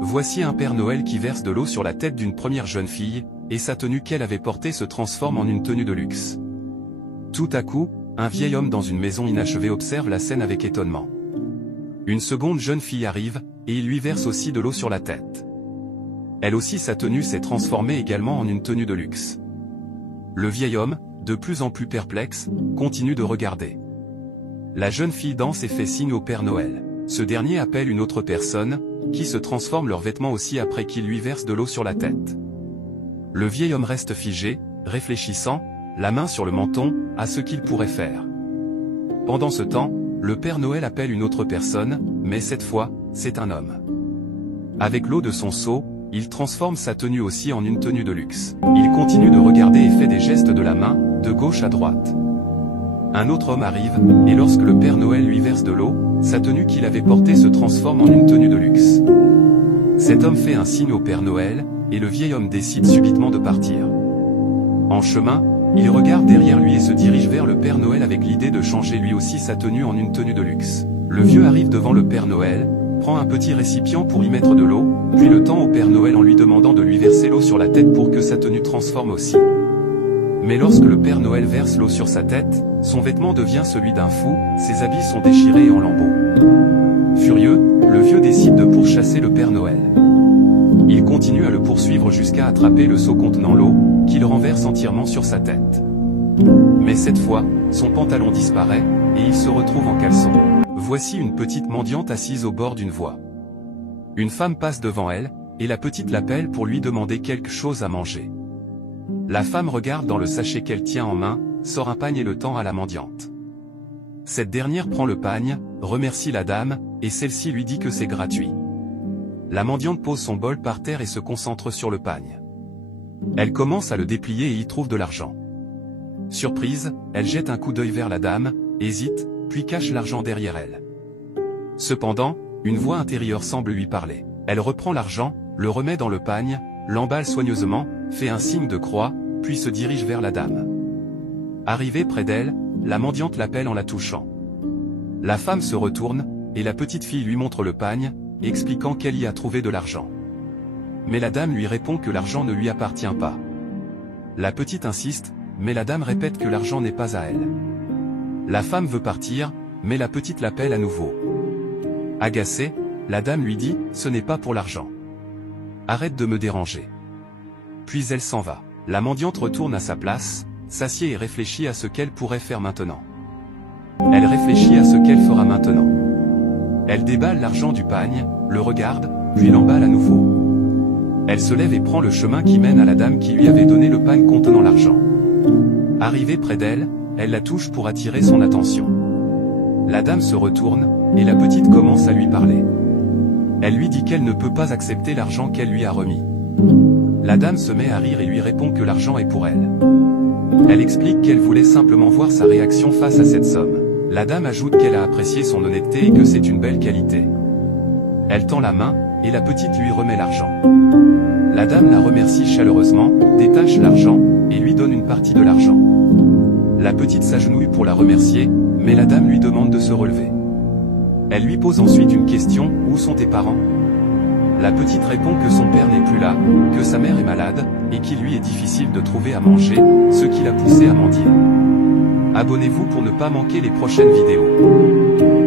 Voici un Père Noël qui verse de l'eau sur la tête d'une première jeune fille, et sa tenue qu'elle avait portée se transforme en une tenue de luxe. Tout à coup, un vieil homme dans une maison inachevée observe la scène avec étonnement. Une seconde jeune fille arrive, et il lui verse aussi de l'eau sur la tête. Elle aussi sa tenue s'est transformée également en une tenue de luxe. Le vieil homme, de plus en plus perplexe, continue de regarder. La jeune fille danse et fait signe au Père Noël. Ce dernier appelle une autre personne, qui se transforme leurs vêtements aussi après qu'il lui verse de l'eau sur la tête. Le vieil homme reste figé, réfléchissant, la main sur le menton, à ce qu'il pourrait faire. Pendant ce temps, le Père Noël appelle une autre personne, mais cette fois, c'est un homme. Avec l'eau de son seau, il transforme sa tenue aussi en une tenue de luxe. Il continue de regarder et fait des gestes de la main, de gauche à droite. Un autre homme arrive, et lorsque le Père Noël lui verse de l'eau, sa tenue qu'il avait portée se transforme en une tenue de luxe. Cet homme fait un signe au Père Noël, et le vieil homme décide subitement de partir. En chemin, il regarde derrière lui et se dirige vers le Père Noël avec l'idée de changer lui aussi sa tenue en une tenue de luxe. Le vieux arrive devant le Père Noël, prend un petit récipient pour y mettre de l'eau, puis le tend au Père Noël en lui demandant de lui verser l'eau sur la tête pour que sa tenue transforme aussi. Mais lorsque le Père Noël verse l'eau sur sa tête, son vêtement devient celui d'un fou, ses habits sont déchirés et en lambeaux. Furieux, le vieux décide de pourchasser le Père Noël. Il continue à le poursuivre jusqu'à attraper le seau contenant l'eau, qu'il renverse entièrement sur sa tête. Mais cette fois, son pantalon disparaît, et il se retrouve en caleçon. Voici une petite mendiante assise au bord d'une voie. Une femme passe devant elle, et la petite l'appelle pour lui demander quelque chose à manger. La femme regarde dans le sachet qu'elle tient en main, sort un pagne et le tend à la mendiante. Cette dernière prend le pagne, remercie la dame, et celle-ci lui dit que c'est gratuit. La mendiante pose son bol par terre et se concentre sur le pagne. Elle commence à le déplier et y trouve de l'argent. Surprise, elle jette un coup d'œil vers la dame, hésite, puis cache l'argent derrière elle. Cependant, une voix intérieure semble lui parler. Elle reprend l'argent, le remet dans le pagne, l'emballe soigneusement, fait un signe de croix, puis se dirige vers la dame. Arrivée près d'elle, la mendiante l'appelle en la touchant. La femme se retourne, et la petite fille lui montre le pagne, expliquant qu'elle y a trouvé de l'argent. Mais la dame lui répond que l'argent ne lui appartient pas. La petite insiste, mais la dame répète que l'argent n'est pas à elle. La femme veut partir, mais la petite l'appelle à nouveau. Agacée, la dame lui dit « Ce n'est pas pour l'argent. Arrête de me déranger. » Puis elle s'en va. La mendiante retourne à sa place, s'assied et réfléchit à ce qu'elle pourrait faire maintenant. Elle réfléchit à ce qu'elle fera maintenant. Elle déballe l'argent du pagne, le regarde, puis l'emballe à nouveau. Elle se lève et prend le chemin qui mène à la dame qui lui avait donné le pagne contenant l'argent. Arrivée près d'elle, elle la touche pour attirer son attention. La dame se retourne, et la petite commence à lui parler. Elle lui dit qu'elle ne peut pas accepter l'argent qu'elle lui a remis. La dame se met à rire et lui répond que l'argent est pour elle. Elle explique qu'elle voulait simplement voir sa réaction face à cette somme. La dame ajoute qu'elle a apprécié son honnêteté et que c'est une belle qualité. Elle tend la main, et la petite lui remet l'argent. La dame la remercie chaleureusement, détache l'argent, et lui donne une partie de l'argent. La petite s'agenouille pour la remercier, mais la dame lui demande de se relever. Elle lui pose ensuite une question, où sont tes parents? La petite répond que son père n'est plus là, que sa mère est malade, et qu'il lui est difficile de trouver à manger, ce qui l'a poussé à mendier. Abonnez-vous pour ne pas manquer les prochaines vidéos.